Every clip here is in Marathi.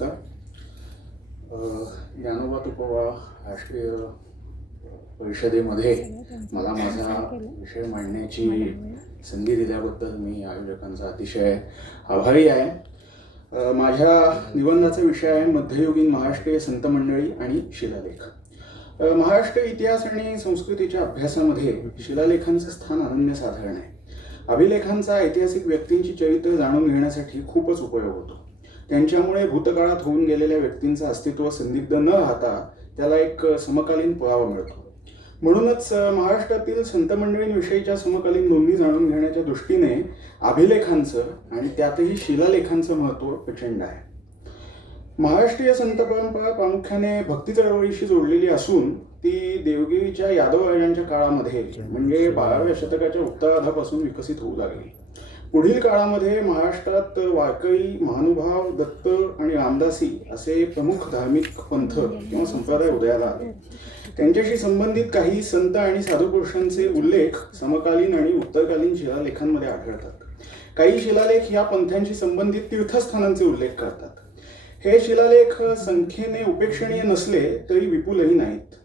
नमस्कार. ज्ञानोबा तुकोबा राष्ट्रीय परिषदेमध्ये मला माझा विषय मांडण्याची संधी दिल्याबद्दल मी आयोजकांचा अतिशय आभारी आहे. माझ्या निबंधाचा विषय आहे मध्ययुगीन महाराष्ट्रीय संत मंडळी आणि शिलालेख. महाराष्ट्र इतिहास आणि संस्कृतीच्या अभ्यासामध्ये शिलालेखांचं स्थान अनन्यसाधारण आहे. अभिलेखांचा ऐतिहासिक व्यक्तींची चरित्र जाणून घेण्यासाठी खूपच उपयोग होतो. त्यांच्यामुळे भूतकाळात होऊन गेलेल्या व्यक्तींचं अस्तित्व संदिग्ध न राहता त्याला एक समकालीन पुरावा मिळतो. म्हणूनच महाराष्ट्रातील संत मंडळींविषयीच्या समकालीन नोंदी जाणून घेण्याच्या दृष्टीने अभिलेखांचं आणि त्यातही शिलालेखांचं महत्त्व प्रचंड आहे. महाराष्ट्रीय संत परंपरा प्रामुख्याने भक्ती चळवळीशी जोडलेली असून ती देवगिरीच्या यादव राजांच्या काळामध्ये म्हणजे 12व्या शतकाच्या उत्तरार्धापासून विकसित होऊ लागली. पुढील काळामध्ये महाराष्ट्रात वारकरी, महानुभाव, दत्त आणि रामदासी असे प्रमुख धार्मिक पंथ किंवा संप्रदाय उदयाला आले. त्यांच्याशी संबंधित काही संत आणि साधुपुरुषांचे उल्लेख समकालीन आणि उत्तरकालीन शिलालेखांमध्ये आढळतात. काही शिलालेख या पंथांशी संबंधित तीर्थस्थानांचे उल्लेख करतात. हे शिलालेख संख्येने उपेक्षणीय नसले तरी विपुलही नाहीत.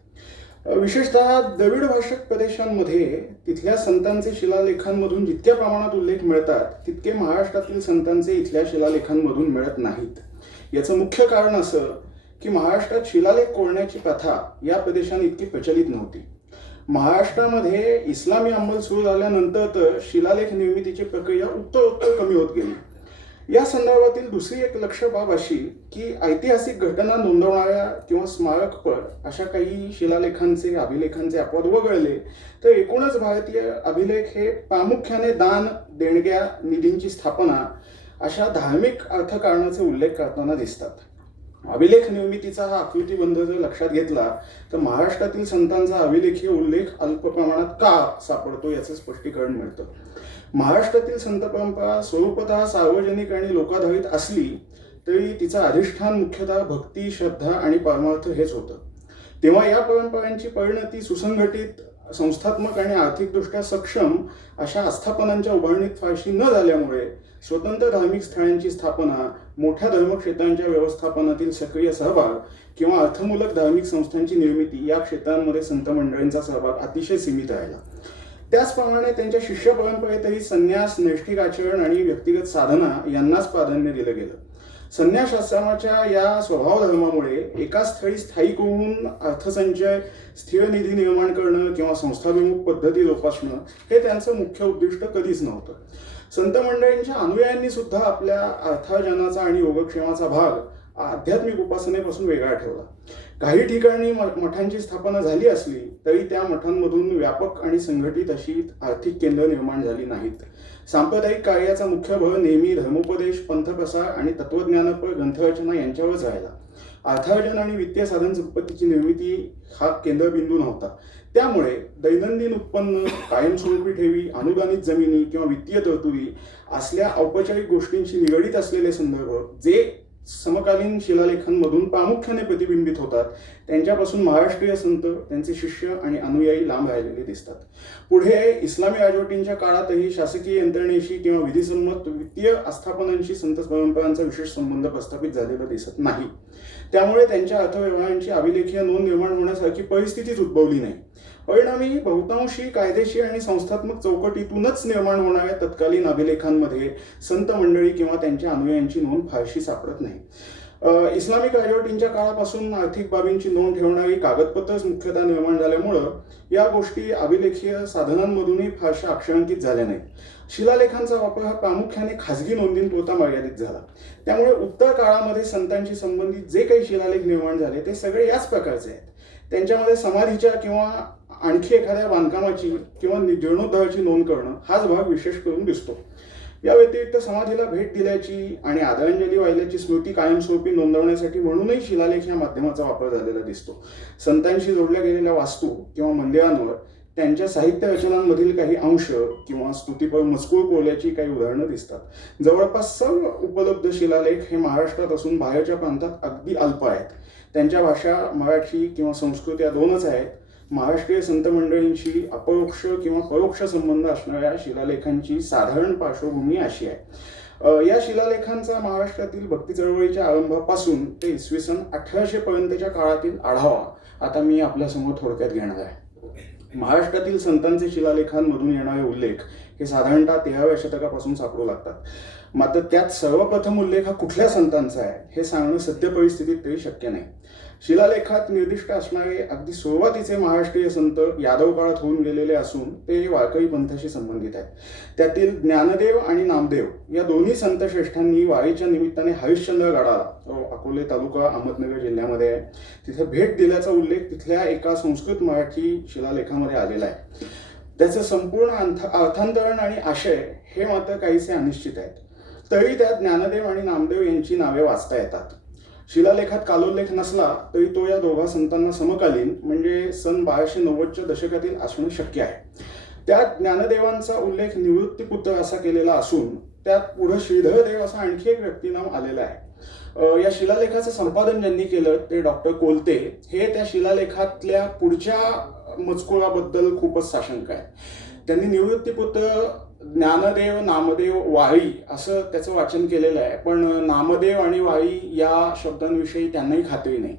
विशेषतः द्रविड भाषक प्रदेशांमध्ये तिथल्या संतांचे शिलालेखांमधून जितक्या प्रमाणात उल्लेख मिळतात तितके महाराष्ट्रातील संतांचे इथल्या शिलालेखांमधून मिळत नाहीत. याचं मुख्य कारण असं की महाराष्ट्रात शिलालेख कोरण्याची प्रथा या प्रदेशांत इतकी प्रचलित नव्हती. महाराष्ट्रामध्ये इस्लामी अंमल सुरू झाल्यानंतर तर शिलालेख निर्मितीची प्रक्रिया उत्तरोत्तर कमी होत गेली. या संदर्भातील दुसरी एक लक्ष बाब अशी की ऐतिहासिक घटना नोंदवणाऱ्या किंवा स्मारकपर अशा काही शिलालेखांचे अभिलेखांचे अपवाद वगळले तर एकूणच भारतीय अभिलेख हे प्रामुख्याने दान, देणग्या, निधींची स्थापना अशा धार्मिक अर्थकारणाचे उल्लेख करताना दिसतात. अभिलेख निर्मितीचा हा आकृतीबंध जर लक्षात घेतला तर महाराष्ट्रातील संतांचा अभिलेखीय उल्लेख अल्प प्रमाणात का सापडतो याचं स्पष्टीकरण मिळतं. महाराष्ट्रातील संत परंपरा स्वरूपतः सार्वजनिक आणि लोकाधारित असली तरी तिचं अधिष्ठान मुख्यतः भक्ती, श्रद्धा आणि परमार्थ हेच होतं. तेव्हा या परंपरांची परिणती सुसंघटित, संस्थात्मक आणि आर्थिकदृष्ट्या सक्षम अशा आस्थापनांच्या उभारणीत फारशी न झाल्यामुळे स्वतंत्र धार्मिक स्थळांची स्थापना, मोठ्या धर्मक्षेत्रांच्या व्यवस्थापनातील सक्रिय सहभाग किंवा अर्थमूलक धार्मिक संस्थांची निर्मिती या क्षेत्रांमध्ये संत मंडळींचा सहभाग अतिशय सीमित राहिला. त्याचप्रमाणे त्यांच्या शिष्य परंपरेतही संन्यास, नैष्ठिक आचरण आणि व्यक्तिगत साधना यांनाच प्राधान्य दिलं गेलं. संन्यास आश्रमाच्या या स्वभाव धर्मामुळे एका स्थळी स्थायिक होऊन अर्थसंचय, स्थिर निधी निर्माण करणं किंवा संस्थाभिमुख पद्धती जोपासणं हे त्यांचं मुख्य उद्दिष्ट कधीच नव्हतं. संत मंडळींच्या अनुयायांनी सुद्धा आपल्या अर्थार्जनाचा आणि योगक्षेमाचा भाग आध्यात्मिक उपासनेपासून वेगळा ठेवला. काही ठिकाणी मठांची स्थापना झाली असली तरी त्या मठांमधून व्यापक आणि संघटित अशी आर्थिक केंद्र निर्माण झाली नाहीत. सांप्रदायिक कार्याचा मुख्य भर नेहमी धर्मोपदेश, पंथप्रसार आणि तत्वज्ञानपर ग्रंथरचना यांच्यावरच राहिला. अर्थार्जन आणि वित्तीय साधन संपत्तीची निर्मिती हा केंद्रबिंदू नव्हता. त्यामुळे दैनंदिन उत्पन्न, कायमस्वरूपी ठेवी, अनुदानित जमिनी किंवा वित्तीय तरतुदी असल्या औपचारिक गोष्टींशी निगडीत असलेले संदर्भ जे समकालीन शिलालेखांमधून प्रामुख्याने प्रतिबिंबित होतात त्यांच्यापासून महाराष्ट्रीय संत, त्यांचे शिष्य आणि अनुयायी लांब राहिलेले दिसतात. पुढे इस्लामी राजवटींच्या काळातही शासकीय यंत्रणेशी किंवा विधिसंमत वित्तीय आस्थापनांशी संत परंपरांचा विशेष संबंध प्रस्थापित झालेला दिसत नाही. त्यामुळे त्यांच्या अर्थव्यवहारांची अभिलेखीय नोंद निर्माण होण्यासारखी परिस्थितीच उद्भवली नाही. परिणामी बहुतांशी कायदेशीर आणि संस्थात्मक चौकटीतूनच निर्माण होणाऱ्या तत्कालीन अभिलेखांमध्ये संत मंडळी किंवा त्यांच्या अनुयायांची नोंद फारशी सापडत नाही. इस्लामिक राजवटींच्या काळापासून आर्थिक बाबींची नोंद ठेवणारी कागदपत्रच मुख्यतः निर्माण झाल्यामुळं या गोष्टी अभिलेखीय साधनांमधूनही फारशा अक्षरांकित झाल्या नाहीत. शिलालेखांचा वापर हा प्रामुख्याने खाजगी नोंदींपुरता मर्यादित झाला. त्यामुळे उत्तर काळामध्ये संतांशी संबंधित जे काही शिलालेख निर्माण झाले ते सगळे याच प्रकारचे आहेत. त्यांच्यामध्ये समाधीच्या किंवा आणखी एखाद्या बांधकामाची किंवा जीर्णोद्धाराची नोंद करणं हाच भाग विशेष करून दिसतो. या व्यतिरिक्त समाधीला भेट दिल्याची आणि आदरांजली वाहिल्याची स्मृती कायमस्वरूपी नोंदवण्यासाठी म्हणूनही शिलालेख या माध्यमाचा वापर झालेला दिसतो. संतांशी जोडल्या गेलेल्या वास्तू किंवा मंदिरांवर त्यांच्या साहित्य रचनांमधील काही अंश किंवा स्तुतीपर मजकूर कोरल्याची काही उदाहरणं दिसतात. जवळपास सर्व उपलब्ध शिलालेख हे महाराष्ट्रात असून बाहेरच्या प्रांतात अगदी अल्प आहेत. त्यांच्या भाषा मराठी किंवा संस्कृत या दोनच आहेत. महाराष्ट्रीय संत मंडळींशी अपरोक्ष किंवा परोक्ष संबंध असणाऱ्या शिलालेखांची साधारण पार्श्वभूमी अशी आहे. या शिलालेखांचा महाराष्ट्रातील भक्ती चळवळीच्या आरंभापासून ते इसवी सन 1800 पर्यंतच्या काळातील आढावा आता मी आपल्यासमोर थोडक्यात घेणार आहे. महाराष्ट्रातील संतांचे शिलालेखांमधून येणारे उल्लेख हे साधारणतः 13व्या शतकापासून सापडू लागतात. मात्र त्यात सर्वप्रथम उल्लेख हा कुठल्या संतांचा आहे हे सांगणं सद्य परिस्थितीत तरी शक्य नाही. शिलालेखात निर्दिष्ट असणारे अगदी सुरुवातीचे महाराष्ट्रीय संत यादव काळात होऊन गेलेले असून ते वारकरी पंथाशी संबंधित आहेत. त्यातील ज्ञानदेव आणि नामदेव या दोन्ही संतश्रेष्ठांनी वारीच्या निमित्ताने हरिश्चंद्रगडाला, अकोले तालुका अहमदनगर जिल्ह्यामध्ये आहे, तिथे भेट दिल्याचा उल्लेख तिथल्या एका संस्कृत मराठी शिलालेखामध्ये आलेला आहे. त्याचं संपूर्ण अर्थांतरण आणि आशय हे मात्र काहीसे अनिश्चित आहेत. तरी त्यात ज्ञानदेव आणि नामदेव यांची नावे वाचता येतात. शिलालेखात कालोल्लेख नसला तरी तो या दोघा संतांना समकालीन म्हणजे सन 1290च्या दशकातील असणं शक्य आहे. त्यात ज्ञानदेवांचा उल्लेख निवृत्तीपुत्र असा केलेला असून त्यात पुढे श्रीधरदेव असं आणखी एक व्यक्तिनाम आलेलं आहे. या शिलालेखाचं संपादन ज्यांनी केलं ते डॉक्टर कोलते हे त्या शिलालेखातल्या पुढच्या मजकुराबद्दल खूपच साशंक आहे. त्यांनी निवृत्तीपुत्र ज्ञानदेव नामदेव वारी असं त्याचं वाचन केलेलं आहे, पण नामदेव आणि वारी या शब्दांविषयी त्यांनाही खात्री नाही.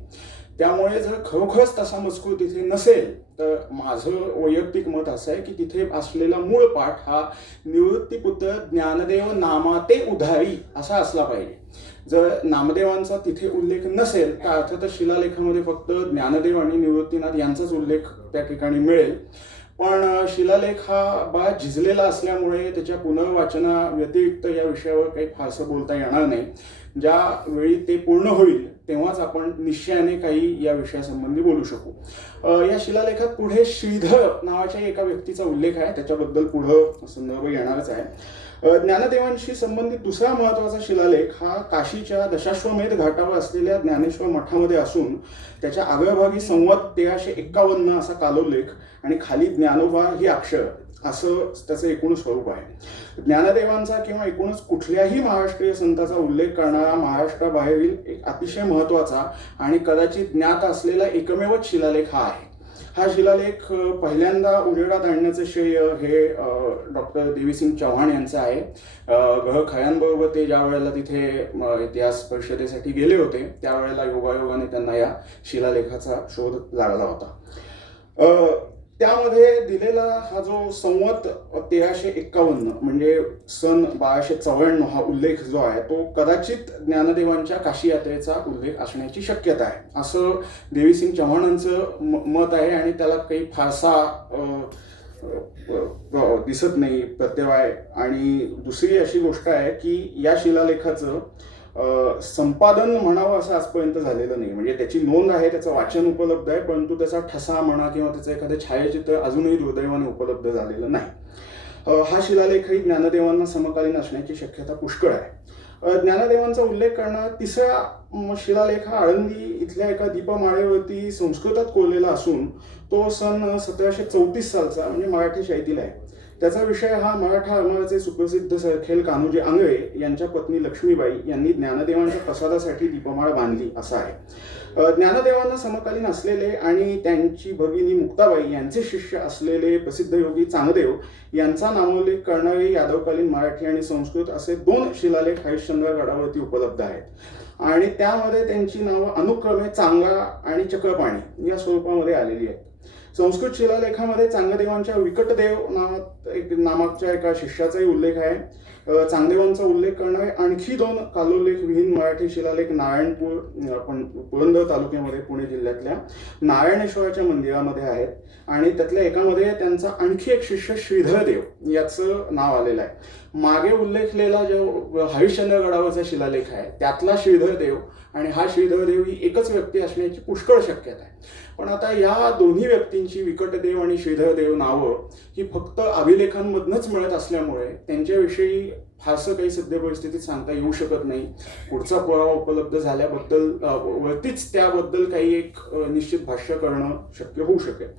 त्यामुळे जर खरोखरच तसा मजकूर तिथे नसेल तर माझं वैयक्तिक मत असं आहे की तिथे असलेला मूळ पाठ हा निवृत्तीपुत्र ज्ञानदेव नामाते उधारी असा असला पाहिजे. जर नामदेवांचा तिथे उल्लेख नसेल तर अर्थातच शिलालेखामध्ये फक्त ज्ञानदेव आणि निवृत्तीनाथ यांचाच उल्लेख त्या ठिकाणी मिळेल. पण शिलालेख हा बराच झिजलेला असल्यामुळे त्याच्या पुनर्वाचना व्यतिरिक्त या विषयावर काही फारसं बोलता येणार नाही. ज्यावेळी ते पूर्ण होईल तेव्हाच आपण निश्चयाने काही या विषयासंबंधी बोलू शकू. या शिलालेखात पुढे श्रीधर नावाच्या एका व्यक्तीचा उल्लेख आहे, त्याच्याबद्दल पुढं संदर्भ येणारच आहे. ज्ञानदेवांशी संबंधित दुसरा महत्त्वाचा शिलालेख हा काशीच्या दशाश्वमेध घाटावर असलेल्या ज्ञानेश्वर मठामध्ये असून त्याच्या अग्रभागी संवत 1351 असा कालोल्लेख आणि खाली ज्ञानोबा ही अक्षर असं त्याचं एकूण स्वरूप आहे. ज्ञानदेवांचा किंवा एकूणच कुठल्याही महाराष्ट्रीय संताचा उल्लेख करणारा महाराष्ट्राबाहेरील एक अतिशय महत्त्वाचा आणि कदाचित ज्ञात असलेला एकमेवच शिलालेख हा आहे. हा शिलालेख पहिल्यांदा उजेडात आणण्याचं श्रेय हे डॉक्टर देवीसिंग चव्हाण यांचं आहे. गह खयांबरोबर ते ज्या वेळेला तिथे इतिहास परिषदेसाठी गेले होते त्यावेळेला योगायोगाने त्यांना या शिलालेखाचा शोध लागला होता. त्यामध्ये दिलेला हा जो संवत 1351 म्हणजे सन 1294 हा उल्लेख जो आहे तो कदाचित ज्ञानदेवांच्या काशी यात्रेचा उल्लेख असण्याची शक्यता आहे असं देवीसिंग चव्हाणांचं मत आहे आणि त्याला काही फारसा दिसत नाही प्रत्यवाय. आणि दुसरी अशी गोष्ट आहे की या शिलालेखाचं संपादन म्हणावं असं आजपर्यंत झालेलं नाही. म्हणजे त्याची नोंद आहे, त्याचं वाचन उपलब्ध आहे, परंतु त्याचा ठसा म्हणा किंवा त्याचं एखादं छायाचित्र अजूनही दुर्दैवाने उपलब्ध झालेलं नाही. हा शिलालेखही ज्ञानदेवांना समकालीन असण्याची शक्यता पुष्कळ आहे. ज्ञानदेवांचा उल्लेख करणारा तिसरा शिलालेख हा आळंदी इथल्या एका दीपमाळेवरती संस्कृतात कोरलेला असून तो सन 1734 सालचा म्हणजे मराठी शैलीला आहे. त्याचा विषय हा मराठा आरमाराचे सुप्रसिद्ध सरखेल कान्होजी आंगळे यांच्या पत्नी लक्ष्मीबाई यांनी ज्ञानदेवांच्या प्रसादासाठी दीपमाळ बांधली असा आहे. ज्ञानदेवांना समकालीन असलेले आणि त्यांची भगिनी मुक्ताबाई यांचे शिष्य असलेले प्रसिद्ध योगी चांगदेव यांचा नामोल्लेख करणारे यादवकालीन मराठी आणि संस्कृत असे 2 शिलालेख हरिश्चंद्रगडावरती उपलब्ध आहेत आणि त्यामध्ये त्यांची नावं अनुक्रमे चांगा आणि चक्रपाणी या स्वरूपामध्ये आलेली आहेत. संस्कृत शिलालेखामध्ये चांगदेवांच्या विकटदेव नामाच्या एका शिष्याचाही उल्लेख आहे. चांगदेवांचा उल्लेख करणारे आणखी 2 कालोल्लेख विहीन मराठी शिलालेख नारायणपूर पुरंदर तालुक्यामध्ये पुणे जिल्ह्यातल्या नारायणेश्वराच्या मंदिरामध्ये आहेत आणि त्यातल्या एकामध्ये त्यांचा आणखी एक शिष्य श्रीधरदेव याचं नाव आलेलं आहे. मागे उल्लेखलेला जो हरिश्चंद्रगडावरचा शिलालेख आहे त्यातला श्रीधरदेव आणि हा श्रीधरदेव ही एकच व्यक्ती असण्याची पुष्कळ शक्यता आहे. पण आता या दोन्ही व्यक्तींची विकटदेव आणि श्रीधरदेव नावं ही फक्त अभिलेखांमधनंच मिळत असल्यामुळे त्यांच्याविषयी फारसं काही सध्या परिस्थितीत सांगता येऊ शकत नाही. पुढचा पुरावा उपलब्ध झाल्याबद्दल वरतीच त्याबद्दल काही एक निश्चित भाष्य करणं शक्य होऊ शकेल.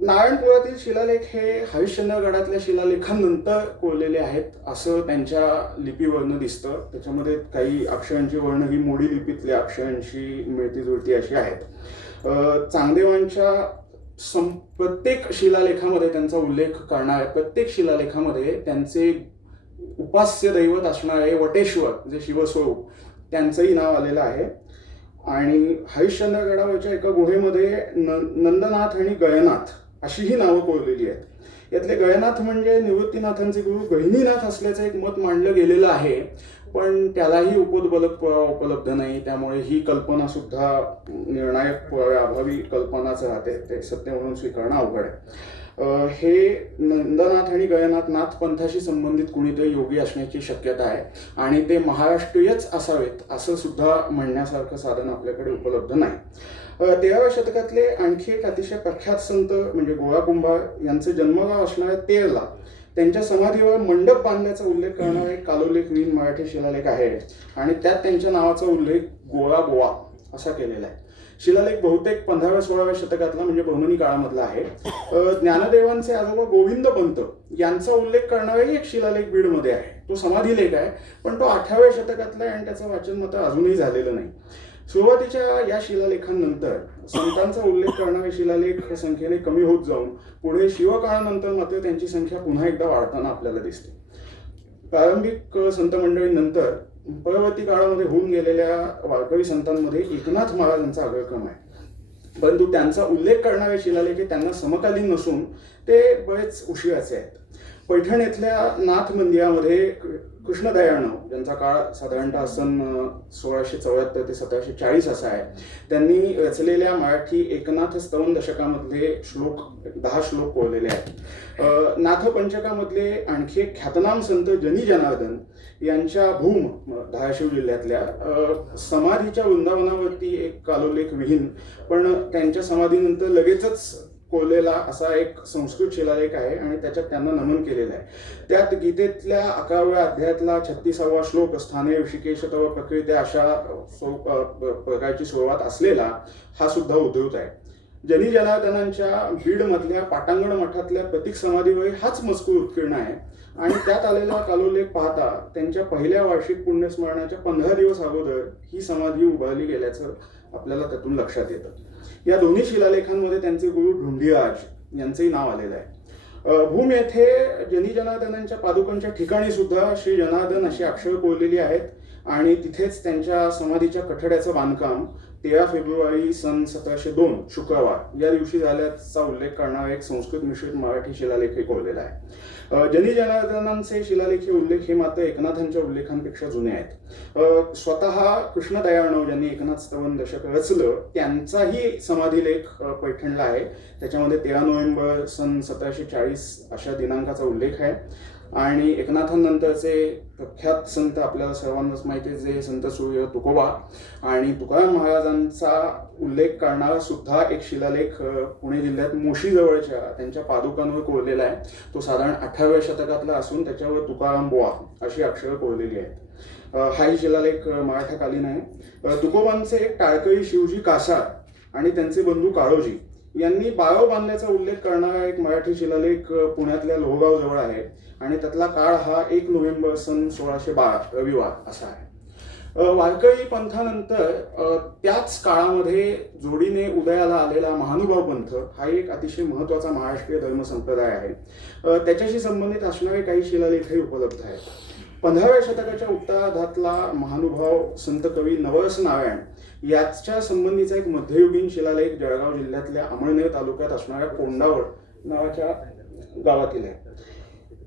नारायणपुरातील शिलालेख हे हरिश्चंद्रगडातल्या शिलालेखांनंतर कोरलेले आहेत असं त्यांच्या लिपीवरनं दिसतं. त्याच्यामध्ये काही अक्षरांची वर्ण ही मोडी लिपीतल्या अक्षरांशी मिळती जुळती अशी आहेत. चांगदेवांच्या प्रत्येक शिलालेखामध्ये त्यांचा उल्लेख करणाऱ्या प्रत्येक शिलालेखामध्ये त्यांचे उपास्य दैवत असणारे वटेश्वर जे शिवस्वरूप त्यांचंही नाव आलेलं आहे. आणि हरिश्चंद्रगडावरच्या एका गुहेमध्ये नंदनाथ आणि गयनाथ अशीही नावं कोरलेली आहेत. यातले गयनाथ म्हणजे निवृत्तीनाथांचे गुरु गहिनीनाथ असल्याचं एक मत मांडलं गेलेलं आहे, पण त्यालाही उपोद्बलक पुरावा उपलब्ध नाही. त्यामुळे ही कल्पना सुद्धा निर्णायक पुराव्याअभावी कल्पनाच राहते, ते सत्य म्हणून स्वीकारणं अवघड आहे. हे नंदनाथ आणि गयनाथ नाथ पंथाशी संबंधित कुणीतरी योगी असण्याची शक्यता आहे आणि ते महाराष्ट्रीयच असावेत असं सुद्धा म्हणण्यासारखं साधन आपल्याकडे उपलब्ध नाही. 13व्या शतकातले आणखी एक अतिशय प्रख्यात संत म्हणजे गोळा कुंभार यांचे जन्मगाव असणाऱ्या तेरला त्यांच्या समाधीवर मंडप बांधल्याचा उल्लेख करणारा एक कालोलेखविहीन मराठी शिलालेख आहे आणि त्यात त्यांच्या नावाचा उल्लेख गोळा गोवा असा केलेला आहे. शिलालेख बहुतेक 15व्या-16व्या शतकातला म्हणजे बहमनी काळामधला आहे. ज्ञानदेवांचे आजोबा गोविंद पंत यांचा उल्लेख करणाराही एक शिलालेख बीडमध्ये आहे. तो समाधीलेख आहे, पण तो 8व्या शतकातला आहे आणि त्याचं वाचन मात्र अजूनही झालेलं नाही. सुरुवातीच्या या शिलालेखांनंतर संतांचा उल्लेख करणारे शिलालेख संख्येने कमी होत जाऊन पुढे शिवकाळानंतर मात्र त्यांची संख्या पुन्हा एकदा वाढताना आपल्याला दिसते. प्रारंभिक संत मंडळीनंतर परवर्ती काळामध्ये होऊन गेलेल्या वारकरी संतांमध्ये एकनाथ महाराजांचा अग्रक्रम आहे, परंतु त्यांचा उल्लेख करणारे शिलालेख हे त्यांना समकालीन नसून ते बरेच उशिराचे आहेत. पैठण येथल्या नाथ मंदिरामध्ये कृष्णदयाळनव ज्यांचा काळ साधारणतः सन 1674 ते 1740 असा आहे, त्यांनी रचलेल्या मराठी एकनाथ स्तवन दशकामधले 10 श्लोक कोरलेले आहेत. नाथ पंचकामधले आणखी एक ख्यातनाम संत जनी जनार्दन यांच्या भूम धाराशिव जिल्ह्यातल्या समाधीच्या वृंदावनावरती एक कालोलेख विहीन पण त्यांच्या समाधीनंतर लगेचच कोरलेला असा एक संस्कृत शिलालेख आहे आणि त्याच्यात त्यांना नमन केलेलं आहे. त्यात गीतेतल्या 11व्या अध्यायातला 36वा श्लोक स्थाने ऋषिकेश तव प्रकृती अशा प्रकारची सुरुवात असलेला हा सुद्धा उद्धृत आहे. जनी जनार्दनांच्या बीडमधल्या पाटांगण मठातल्या प्रतीक समाधीवर हाच मजकूर उत्कीर्ण आहे आणि त्यात आलेला कालोलेख पाहता त्यांच्या पहिल्या वार्षिक पुण्यस्मरणाच्या 15 दिवस अगोदर ही समाधी उभारली गेल्याचं आपल्याला त्यातून लक्षात येतं. या दोन्ही शिलालेखांमध्ये त्यांचे गुरु ढुंढिराज यांचंही नाव आलेलं आहे. भूम येथे जनी जनार्दनांच्या पादुकांच्या ठिकाणी सुद्धा श्री जनार्दन अशी अक्षर कोरलेली आहेत आणि तिथेच त्यांच्या समाधीच्या कठड्याचं बांधकाम 13 फेब्रुवारी सन 1702 शुक्रवार या दिवशी झाल्याचा उल्लेख करणारा एक संस्कृत मिश्रित मराठी शिलालेखही कोरलेला आहे. जनी जनार्दनांचे शिलालेखी उल्लेख हे मात्र एकनाथांच्या उल्लेखांपेक्षा जुने आहेत. स्वतः कृष्णदयाळनव ज्यांनी एकनाथ स्तवन दशक रचलं त्यांचाही समाधीलेख पैठणला आहे. त्याच्यामध्ये 13 नोव्हेंबर सन 1740 अशा दिनांकाचा उल्लेख आहे आणि एकनाथांनंतरचे प्रख्यात संत आपल्याला सर्वांनाच माहिती आहे जे संत सूर्य तुकोबा आणि तुकाराम महाराजांचा उल्लेख करणारा सुद्धा एक शिलालेख पुणे जिल्ह्यात मोशीजवळच्या त्यांच्या पादुकांवर कोरलेला आहे. तो साधारण 8व्या शतकातला असून त्याच्यावर तुकाराम बुवा अशी अक्षरं कोरलेली आहेत. हाही शिलालेख मराठाकालीन आहे. तुकोबांचे एक टाळकरी शिवजी कासार आणि त्यांचे बंधू काळोजी यांनी बारव बांधल्याचा उल्लेख करणारा एक मराठी शिलालेख पुण्यातल्या लोहगाव जवळ आहे आणि त्यातला काळ हा 1 नोव्हेंबर सन 1612 रविवार असा आहे. वारकरी पंथानंतर त्याच काळामध्ये जोडीने उदयाला आलेला महानुभाव पंथ हा एक अतिशय महत्त्वाचा महाराष्ट्रीय धर्मसंप्रदाय आहे. त्याच्याशी संबंधित असणारे काही शिलालेखही उपलब्ध आहेत. 15व्या शतकाच्या उत्तरार्धातला महानुभाव संत कवी नवरस नारायण याच्या संबंधीचा एक मध्ययुगीन शिलालेख जळगाव जिल्ह्यातल्या अमळनेर तालुक्यात असणाऱ्या कोंडावळ नावाच्या गावातील आहे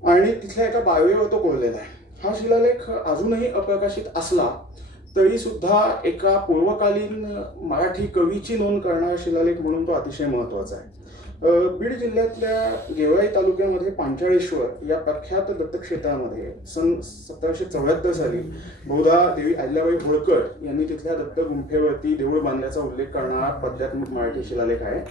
आणि तिथल्या एका बावेवर तो कोरलेला आहे. हा शिलालेख अजूनही अप्रकाशित असला तरी सुद्धा एका पूर्वकालीन मराठी कवीची नोंद करणारा शिलालेख म्हणून तो अतिशय महत्त्वाचा आहे. बीड जिल्ह्यातल्या गेवराई तालुक्यामध्ये पांचाळेश्वर या प्रख्यात दत्तक्षेत्रामध्ये सन 1774 साली बहुधा देवी अहिल्याबाई होळकर यांनी तिथल्या दत्त गुंफेवरती देऊळ बांधल्याचा उल्लेख करणारा पद्यात्मक मराठी शिलालेख आहे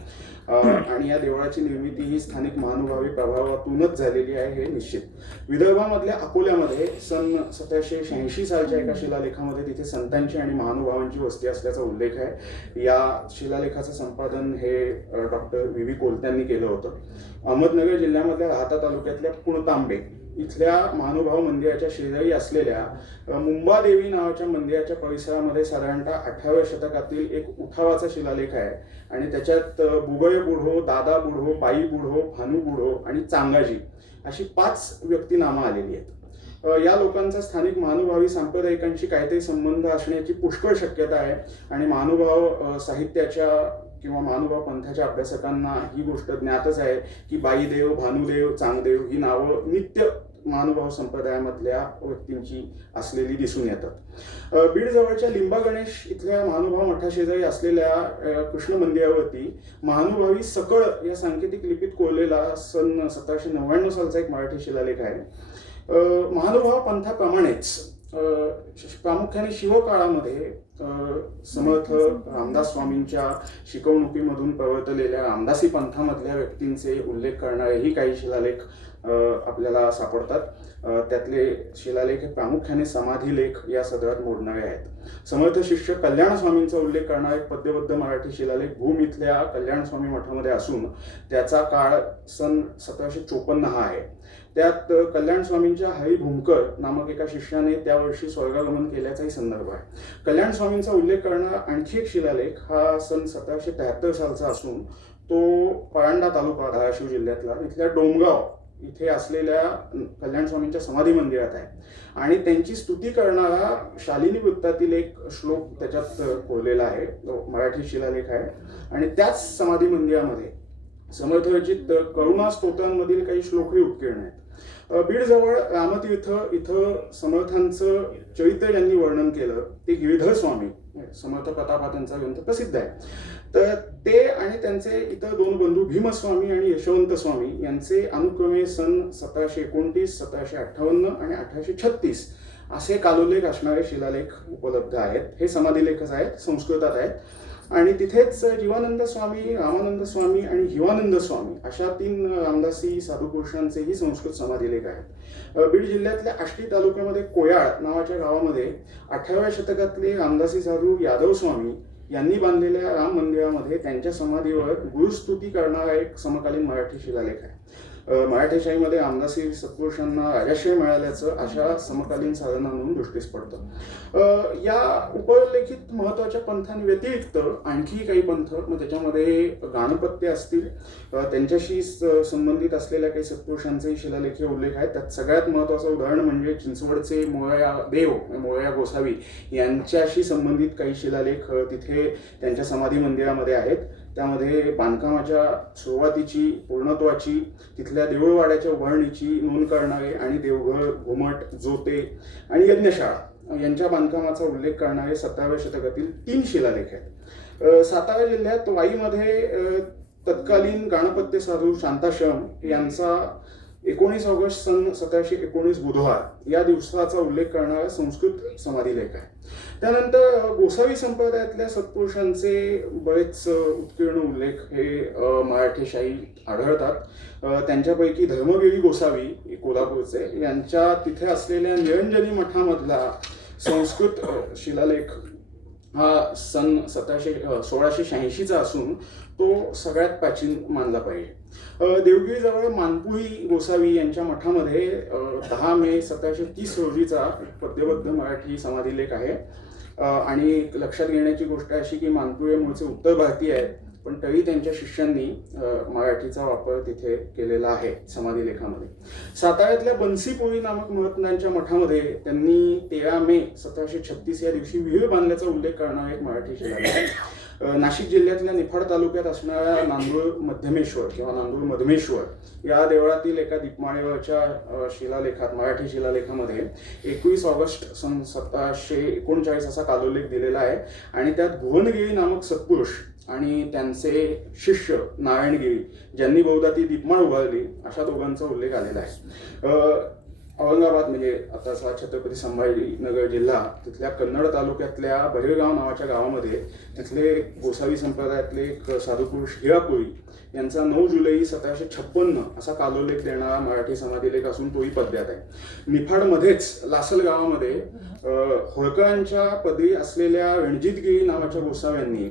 आणि या देवळाची निर्मिती ही स्थानिक महानुभावी प्रभावातूनच झालेली आहे हे निश्चित. विदर्भामधल्या अकोल्यामध्ये सन 1786 सालच्या एका शिलालेखामध्ये तिथे संतांची आणि महानुभावांची वस्ती असल्याचा उल्लेख आहे. या शिलालेखाचं संपादन हे डॉक्टर व्ही कोलत्यांनी केलं होतं. अहमदनगर जिल्ह्यामधल्या राहाता तालुक्यातल्या पुणतांबे इथल्या महानुभाव मंदिराच्या शेजारी असलेल्या मुंबादेवी नावाच्या मंदिराच्या परिसरामध्ये साधारणतः 18व्या शतकातील एक उठावाचा शिलालेख आहे आणि त्याच्यात बुगय बुढो, दादा बुढो, बाई बुढो, भानू बुढो आणि चांगाजी अशी 5 व्यक्ती नामं आलेली आहेत. या लोकांचा स्थानिक महानुभावी सांप्रदायिकांशी काहीतरी संबंध असण्याची पुष्कळ शक्यता आहे आणि महानुभाव साहित्याच्या किंवा महानुभाव पंथाच्या अभ्यासकांना ही गोष्ट ज्ञातच आहे की बाईदेव, भानुदेव, चांगदेव ही नावं नित्य महानुभाव संप्रदायामधल्या व्यक्तींची असलेली दिसून येतात. बीड जवळच्या लिंबा गणेश इथल्या महानुभाव मठाशेजारी असलेल्या कृष्ण मंदिरावरती महानुभावी सकळ या सांकेतिक लिपीत कोरलेला सन 1799 सालचा एक मराठी शिलालेख आहे. महानुभाव पंथाप्रमाणेच प्रामुख्याने शिवकाळामध्ये समर्थ रामदास स्वामींच्या शिकवणुकीमधून प्रवर्तलेल्या रामदासी पंथामधल्या व्यक्तींचे उल्लेख करणारेही काही शिलालेख आपल्याला सापडतात. त्यातले शिलालेख हे प्रामुख्याने समाधिलेख या सदरात मोडणारे आहेत. समर्थ शिष्य कल्याण स्वामींचा उल्लेख करणारा एक पद्यबद्ध मराठी शिलालेख भूम इथल्या कल्याण स्वामी मठामध्ये असून त्याचा काळ सन 1754 हा आहे. त्यात कल्याण स्वामींच्या हरी भूमकर नामक एका शिष्याने त्या वर्षी स्वर्गागमन केल्याचाही संदर्भ आहे. कल्याण स्वामींचा उल्लेख करणारा आणखी एक शिलालेख हा सन 1773 सालचा असून तो परांडा तालुका धाराशिव जिल्ह्यातला इथल्या डोमगाव इथे असलेल्या कल्याण स्वामींच्या समाधी मंदिरात आहे आणि त्यांची स्तुती करणारा शालिनी वृत्तातील एक श्लोक त्याच्यात कोरलेला आहे. मराठी शिलालेख आहे आणि त्याच समाधी मंदिरामध्ये समर्थ रचित करुणा स्तोत्रांमधील काही श्लोकही उत्कीर्ण आहेत. बीड जवळ रामतीर्थ इथं समर्थांचं चरित्र ज्यांनी वर्णन केलं ते गिरिधर स्वामी, समर्थ प्रतापातांचा ग्रंथ प्रसिद्ध आहे. तर ते आणि त्यांचे इतर दोन बंधू भीमस्वामी आणि यशवंत स्वामी यांचे अनुक्रमे सन 1729, 1758 आणि 1836 असे कालोल्लेख असणारे शिलालेख उपलब्ध आहेत. हे समाधिलेखच आहेत, संस्कृतात आहेत आणि तिथेच जीवानंद स्वामी, रामानंद स्वामी आणि हिवानंद स्वामी अशा 3 रामदासी साधुपुरुषांचेही संस्कृत समाधिलेख आहेत. बीड जिल्ह्यातल्या आष्टी तालुक्यामध्ये कोयाळ नावाच्या गावामध्ये 18व्या शतकातले रामदासी साधू यादव स्वामी यांनी बांधलेल्या राम मंदिरामध्ये त्यांच्या समाधीवर गुरुस्तुती करणारा एक समकालीन मराठी शिलालेख आहे. मराठीशाहीमध्ये रामदासी सत्पुरुषांना राजाश्रय मिळाल्याचं अशा समकालीन साधनांवरून दृष्टीस पडतं. या उपलेखित महत्वाच्या पंथांव्यतिरिक्त आणखी काही पंथ, मग त्याच्यामध्ये गाणपत्य असतील, त्यांच्याशी संबंधित असलेल्या काही सत्पुरुषांचेही शिलालेखीय उल्लेख आहेत. त्यात सगळ्यात महत्वाचं उदाहरण म्हणजे चिंचवडचे मोरया देव, मोरया गोसावी यांच्याशी संबंधित काही शिलालेख तिथे त्यांच्या समाधी मंदिरामध्ये आहेत. त्यामध्ये बांधकामाच्या सुरुवातीची, पूर्णत्वाची, तिथल्या देऊळवाड्याच्या उभारणीची नोंद करणारे आणि देवघर, घुमट, जोते आणि यज्ञशाळा यांच्या बांधकामाचा उल्लेख करणारे 17व्या शतकातील 3 शिलालेख आहेत. सातारा जिल्ह्यात वाईमध्ये तत्कालीन गाणपत्य साधू शांताश्रम यांचा 19 ऑगस्ट सन 1719 बुधवार या दिवसाचा उल्लेख करणारा संस्कृत समाधिलेख आहे. त्यानंतर गोसावी संप्रदायातल्या सत्पुरुषांचे बरेच उत्कीर्ण उल्लेख हे मराठीशाहीत आढळतात. त्यांच्यापैकी धर्मगिरी गोसावी कोल्हापूरचे यांच्या तिथे असलेल्या निरंजनी मठामधला संस्कृत शिलालेख हा सन 1686चा असून तो सगळ्यात प्राचीन मानला पाहिजे. देवगिरीजवळ मानपुरी गोसावी यांच्या मठामध्ये 10 मे 1730 रोजीचा पद्यबद्ध मराठी समाधिलेख आहे. आणि लक्षात घेण्याची गोष्ट अशी की मानपुरी मूळचे उत्तर भारतीय आहेत, पण तरी त्यांच्या शिष्यांनी मराठीचा वापर तिथे केलेला आहे समाधिलेखामध्ये. साताऱ्यातल्या बन्सीपुरी नामक महंतांच्या मठामध्ये त्यांनी 13 मे 1736 या दिवशी विहीर बांधल्याचा उल्लेख करणारा एक मराठी शिलालेख. नाशिक जिल्ह्यातल्या निफाड तालुक्यात असणाऱ्या नांदूर मध्यमेश्वर किंवा नांदूर मधमेश्वर या देवळातील एका दीपमाळेवरच्या शिलालेखात, मराठी शिलालेखामध्ये 21 ऑगस्ट सन 1739 असा कालोल्लेख दिलेला आहे आणि त्यात भुवनगिरी नामक सत्पुरुष आणि त्यांचे शिष्य नारायणगिरी ज्यांनी बहुधा ती दीपमाळ उभारली अशा दोघांचा उल्लेख आलेला आहे. औरंगाबाद म्हणजे आताचा छत्रपती संभाजीनगर जिल्हा, तिथल्या कन्नड तालुक्यातल्या बहिरगाव नावाच्या गावामध्ये तिथले गोसावी संप्रदायातले एक साधुपुरुष हिरापुरी यांचा 9 जुलै 1756 असा कालोल्लेख देणारा मराठी समाधिलेख असून तोही पद्यात आहे. निफाडमध्येच लासल गावामध्ये होळकरांच्या पदरी असलेल्या रणजितगिरी नावाच्या गोसाव्यांनी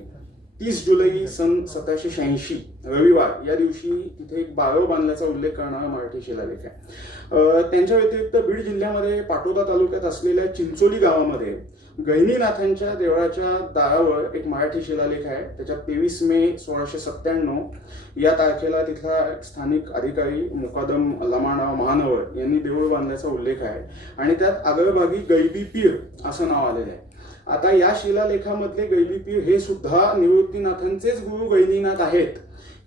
30 जुलै सन 1786 रविवार या दिवशी तिथे एक बारव बांधल्याचा उल्लेख करणारा मराठी शिलालेख आहे. त्यांच्या व्यतिरिक्त बीड जिल्ह्यामध्ये पाटोदा तालुक्यात असलेल्या चिंचोली गावामध्ये गहिनीनाथांच्या देवळाच्या दारावर एक मराठी शिलालेख आहे. त्याच्यात 23 मे 1697 या तारखेला तिथला एक स्थानिक अधिकारी मुकादम लमाणराव महानवर यांनी देऊळ बांधल्याचा उल्लेख आहे आणि त्यात अग्रभागी गैबी पीर असं नाव आलेलं आहे. आता या शिलालेखामधले गैबी पीर हे सुद्धा निवृत्तीनाथांचेच गुरु गैनीनाथ आहेत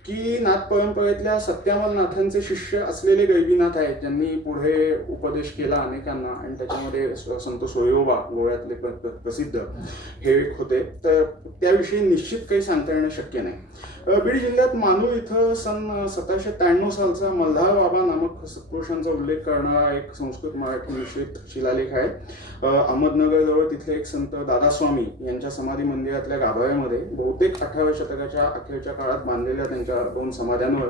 की नाथ परंपरेतल्या सत्यामलनाथांचे शिष्य असलेले गैबीनाथ आहेत, ज्यांनी पुढे उपदेश केला अनेकांना आणि त्याच्यामध्ये संत सोयोबा गोव्यातले प्रसिद्ध हे एक होते. तर त्याविषयी निश्चित काही सांगता येणं शक्य नाही. बीड जिल्ह्यात मानूर इथं सन 1793 सालचा मल्हार बाबा नामक सत्पुरुषांचा उल्लेख करणारा एक संस्कृत मराठी मिश्रित शिलालेख आहे. अहमदनगरजवळ तिथले एक संत दादास्वामी यांच्या समाधी मंदिरातल्या गाभाऱ्यामध्ये बहुतेक 18व्या शतकाच्या अखेरच्या काळात बांधलेल्या त्यांच्या 2 समाध्यांवर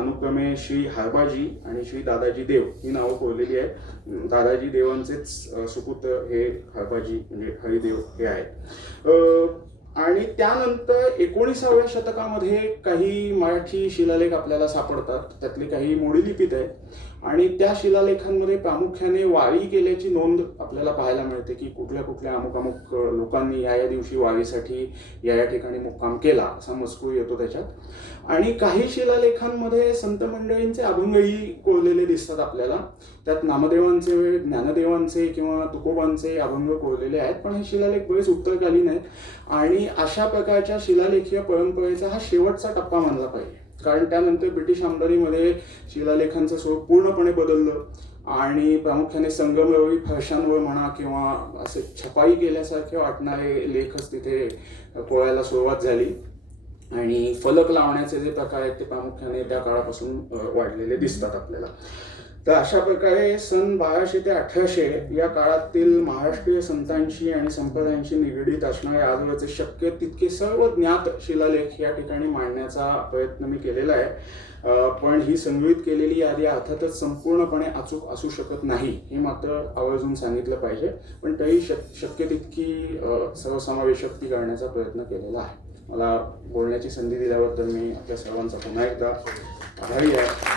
अनुक्रमे श्री हरबाजी आणि श्री दादाजी देव ही नावं कोरलेली आहेत. दादाजी देवांचेच सुपुत्र हे हरबाजी म्हणजे हरिदेव हे आहेत. आणि त्यानंतर 19व्या शतकामध्ये काही मराठी शिलालेख आपल्याला सापडतात. त्यातले काही मोडी लिपीत आहेत आणि त्या शिलालेखांमध्ये प्रामुख्याने वारी केल्याची नोंद आपल्याला पाहायला मिळते की कुठल्या कुठल्या अमुक लोकांनी या दिवशी वारीसाठी या ठिकाणी मुक्काम केला असा मजकूर येतो त्याच्यात. आणि काही शिलालेखांमध्ये संत मंडळींचे अभंगही कोरलेले दिसतात आपल्याला. त्यात नामदेवांचे, ज्ञानदेवांचे किंवा तुकोबांचे अभंग कोरलेले आहेत, पण हे शिलालेख बरेच उत्तरकालीन आहेत आणि अशा प्रकारच्या शिलालेखीय परंपरेचा हा शेवटचा टप्पा मानला पाहिजे. कारण त्यानंतर ब्रिटिश आमदानीमध्ये शिलालेखांचं स्वरूप पूर्णपणे बदललं आणि प्रामुख्याने संगमरवरी फरशांवर म्हणा किंवा असे छपाई केल्यासारखे वाटणारे लेखच तिथे कोरायला सुरुवात झाली आणि फलक लावण्याचे जे प्रकार आहेत ते प्रामुख्याने त्या काळापासून वाढलेले दिसतात आपल्याला. तर अशा प्रकारे सन 1200 ते 1800 या काळातील महाराष्ट्रीय संतांशी आणि संप्रदायांशी निगडीत असणारे आजवरचे शक्य तितके सर्व ज्ञात शिलालेख या ठिकाणी मांडण्याचा प्रयत्न मी केलेला आहे. पण ही संग्रहित केलेली यादी अर्थातच संपूर्णपणे अचूक असू शकत नाही हे मात्र आवर्जून सांगितलं पाहिजे. पण तरी शक्य तितकी सर्वसमावेशक ती करण्याचा प्रयत्न केलेला आहे. मला बोलण्याची संधी दिल्याबद्दल मी आपल्या सर्वांचा पुन्हा एकदा आभारी आहे.